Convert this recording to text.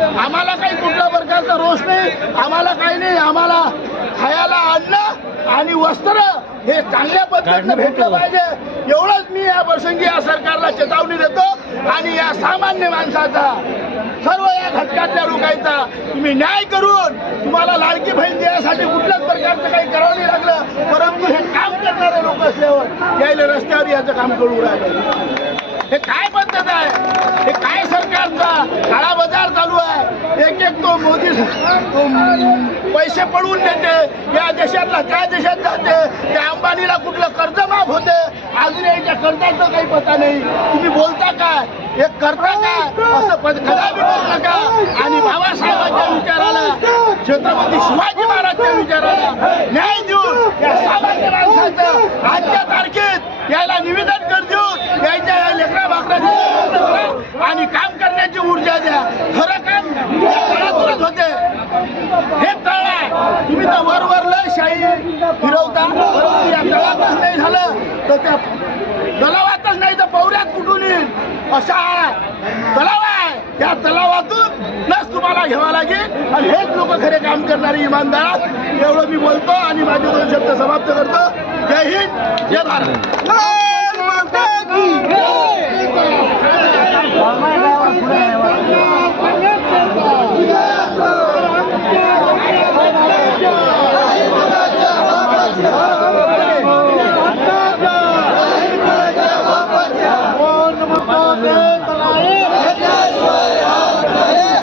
आम्हाला काही कुठल्या प्रकारचा रोष नाही, आम्हाला काही नाही. आम्हाला खायला अन्न आणि वस्त्र हे चांगल्या पद्धतीने भेटलं पाहिजे, एवढंच मी या प्रसंगी या सरकारला चेतावणी देतो. आणि या सामान्य माणसाचा, सर्व या घटकातल्या लोकांचा तुम्ही न्याय करून तुम्हाला लाडकी बहीण देण्यासाठी कुठल्याच प्रकारचं काही करावं नाही लागलं, परंतु हे काम करणारे लोक असल्यावर यायला रस्त्यावर याचं काम करू राहिलं. हे काय पद्धत आहे? हे काय सरकारचा काळा बाजार चालू आहे? एक एक तो मोदी पैसे पडवून देते, या देशातला त्या देशात जाते, त्या अंबानीला कुठलं कर्ज माफ होते, अजून याच्या कर्जाचं काही पता नाही. तुम्ही बोलता काय? हे करता काय? असं कदापि करू नका. आणि बाबासाहेबांच्या विचाराला, छत्रपती शिवाजी महाराजच्या विचाराला न्याय देऊन या सामान्य माणसाचं आजच्या तारखेत यायला निवेदन कर देऊन यायच्या या लेकरा बाकरा आणि काम करण्याची ऊर्जा द्या. खरं काम तळातूनच होते, हे तळ आहे. तुम्ही तर वरवरलं शाही फिरवता, परंतु या तळातच नाही झालं तर त्या तलावातच नाही तर पवऱ्यात कुठून येईल अशा तलाव आहे. त्या तलावातूनच तुम्हाला घ्यावा लागेल. आणि हेच लोक खरे काम करणारे इमानदार. एवढं मी बोलतो आणि माझे 2 शब्द समाप्त करतो. जय हिंद, जय भारत.